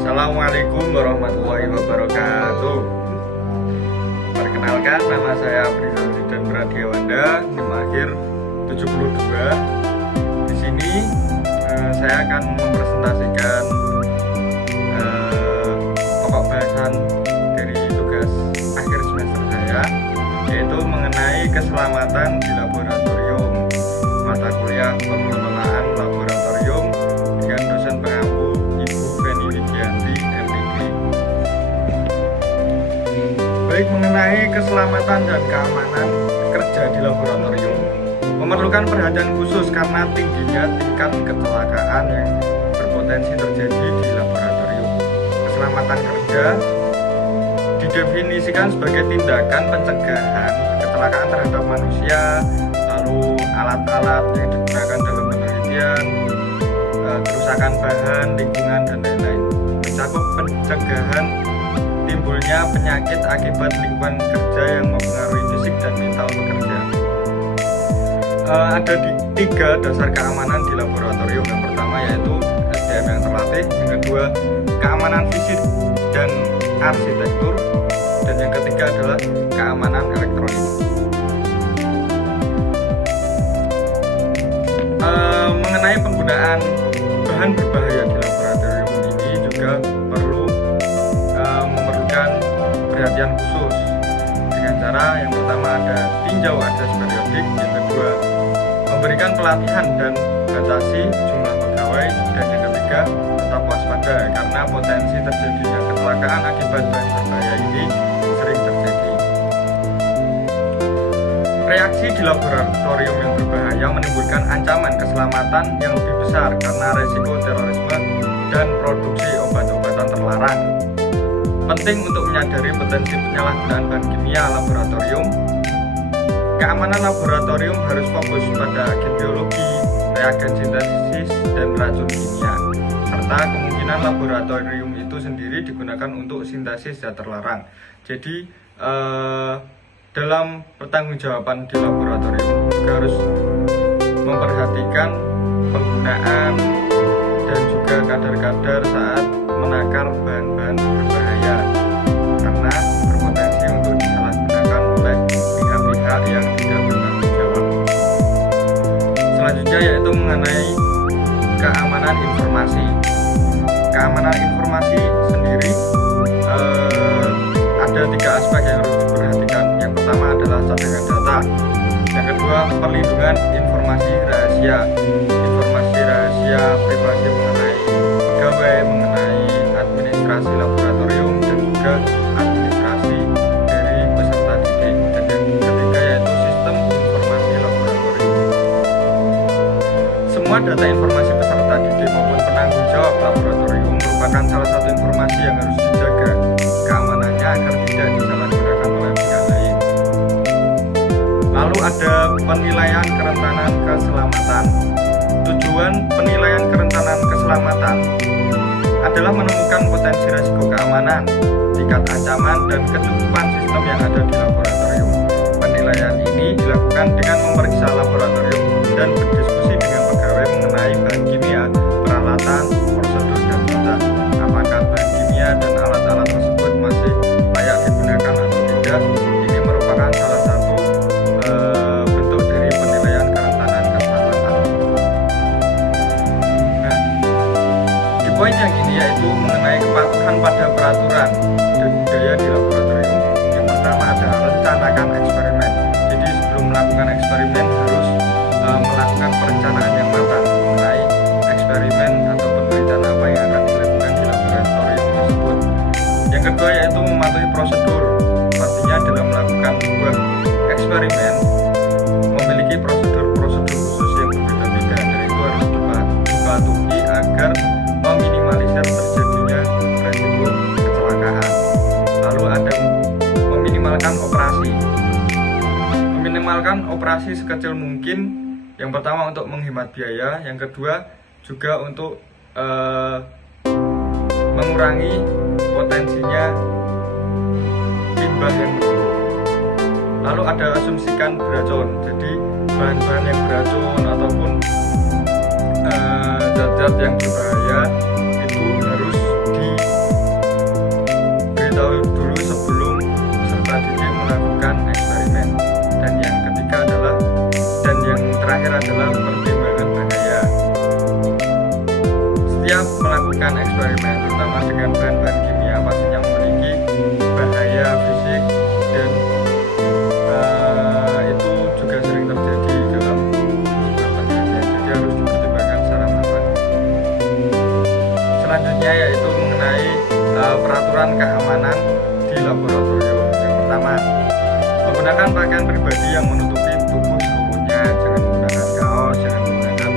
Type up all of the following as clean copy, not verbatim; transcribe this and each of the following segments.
Assalamualaikum warahmatullahi wabarakatuh. Perkenalkan, nama saya Afrizal Zidan Pradiawanda, NIM akhir 72. Di sini saya akan mempresentasikan pokok bahasan dari tugas akhir semester saya, yaitu mengenai keselamatan di laboratorium, mata kuliah pengelolaan laboratorium dengan dosen pengampu Ibu Feni Widianti, MPD. Baik, mengenai keselamatan dan keamanan kerja di laboratorium memerlukan perhatian khusus karena tingginya tingkat kecelakaan yang berpotensi terjadi di laboratorium. Keselamatan kerja didefinisikan sebagai tindakan pencegahan kecelakaan terhadap manusia, lalu alat-alat yang digunakan dalam penelitian, kerusakan bahan, lingkungan, dan lain-lain. Mencakup pencegahan timbulnya penyakit akibat lingkungan kerja yang mempengaruhi fisik dan mental pekerja. Ada tiga dasar keamanan di laboratorium. Yang pertama yaitu SDM yang terlatih, yang kedua keamanan fisik dan arsitektur, dan yang ketiga adalah keamanan elektronik. Mengenai penggunaan bahan berbahaya di laboratorium ini juga perlu memerlukan perhatian khusus dengan cara yang pertama ada tinjau akses periodik, yang kedua memberikan pelatihan dan batasi jumlah pegawai, dan yang ketiga tetap waspada karena potensi terjadinya kecelakaan akibat bahan berbahaya ini sering terjadi. Reaksi di laboratorium yang berbahaya menimbulkan ancaman keselamatan yang lebih besar karena resiko terorisme dan produksi obat-obatan terlarang. Penting untuk menyadari potensi penyalahgunaan bahan kimia laboratorium. Keamanan laboratorium harus fokus pada agen biologi, reagen sintesis, dan racun kimia, serta kemungkinan laboratorium itu sendiri digunakan untuk sintesis zat terlarang. Jadi dalam pertanggungjawaban di laboratorium juga harus memperhatikan penggunaan dan juga kadar-kadar saat menakar bahan-bahan berbahaya karena berpotensi untuk disalahgunakan oleh pihak-pihak yang tidak bertanggung jawab. Selanjutnya yaitu mengenai keamanan informasi. Keamanan informasi sendiri ada tiga aspek yang harus diperhatikan. Yang pertama adalah cadangan data, yang kedua perlindungan informasi rahasia, privasi mengenai pegawai, mengenai administrasi laboratorium, dan juga administrasi dari peserta didik, dan yang ketiga yaitu sistem informasi laboratorium. Semua data informasi peserta didik maupun penanggung jawab laboratorium merupakan salah satu informasi yang harus dijaga keamanannya agar tidak disalahgunakan oleh pihak lain. Lalu ada penilaian kerentanan keselamatan. Tujuan penilaian kerentanan keselamatan adalah menemukan potensi risiko keamanan, tingkat ancaman, dan kecukupan sistem yang ada di laboratorium. Penilaian ini dilakukan dengan memeriksa laboratorium dan berdiskusi dengan pegawai mengenai bahan kimia, peralatan, prosedur, dan data. Apakah bahan kimia dan alat-alat tersebut masih layak digunakan atau tidak? Ini merupakan salah satu bentuk dari penilaian kerentanan keselamatan. Nah, di poin yang ini yaitu mengenai kepatuhan pada peraturan dan budaya di laboratorium. Yang pertama ada rencanakan eksperimen. Jadi sebelum melakukan eksperimen harus melakukan perencanaan yang matang mengenai eksperimen atau penelitian apa yang akan dilakukan di laboratorium tersebut. Yang kedua yaitu mematuhi prosedur. Artinya dalam melakukan sebuah eksperimen memiliki prosedur-prosedur khusus yang berbeda-beda, dan itu harus dipatuhi agar meminimalisir terjadinya resiko kecelakaan. Lalu ada meminimalkan operasi sekecil mungkin. Yang pertama untuk menghemat biaya, yang kedua juga untuk mengurangi potensinya limbah yang menumpuk. Lalu ada asumsikan beracun. Jadi bahan-bahan yang beracun ataupun zat-zat yang berbahaya itu harus melakukan eksperimen terutama dengan bahan-bahan kimia pastinya memiliki bahaya fisik dan itu juga sering terjadi dalam sebuah penelitian, jadi harus dipertimbangkan secara matang. Selanjutnya yaitu mengenai peraturan keamanan di laboratorium. Yang pertama, menggunakan pakaian pribadi yang menutupi tubuh seluruhnya, jangan menggunakan kaos, jangan menggunakan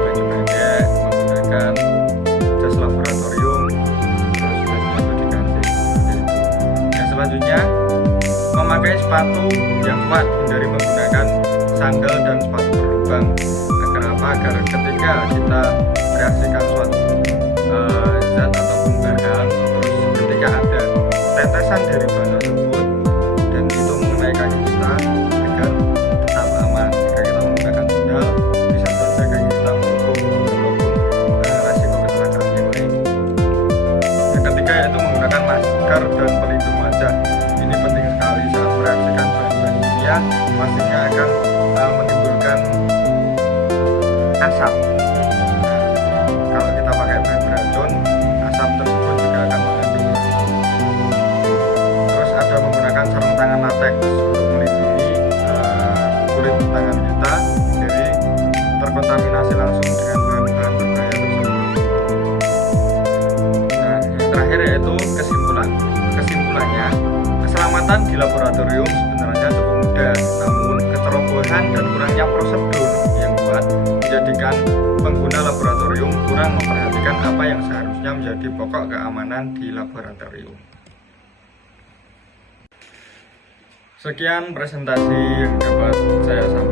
baju pendek, menggunakan jas laboratorium, terus jasnya itu diganti. Yang selanjutnya, memakai sepatu yang kuat, hindari menggunakan sandal dan sepatu berlubang. Agar apa? Agar ketika kita mereaksikan suatu zat ataupun bahan, terus ketika ada tetesan dari bahan tersebut dan itu mengenai kaki kita, agar tetap aman. Jika kita menggunakan sandal, bisa saja kaki kita melumpuh ataupun resiko kecelakaan yang lain. Yang ketiga yaitu menggunakan masker dan pelindung wajah. Ini penting sekali saat mereaksikan bahan-bahan kimia, pastinya akan menimbulkan asap. Kalau kita pakai bahan beracun, asap tersebut juga akan mengandung racun. Terus ada menggunakan sarung tangan latex untuk melindungi kulit tangan kita dari terkontaminasi langsung dengan bahan-bahan berbahaya tersebut. Nah, yang terakhir yaitu kesimpulan. Kesimpulannya, keselamatan di laboratorium sebenarnya cukup mudah, namun kecerobohan dan kurangnya prosedur yang kuat menjadikan pengguna laboratorium kurang memperhatikan apa yang seharusnya menjadi pokok keamanan di laboratorium. Sekian presentasi yang dapat saya sampaikan.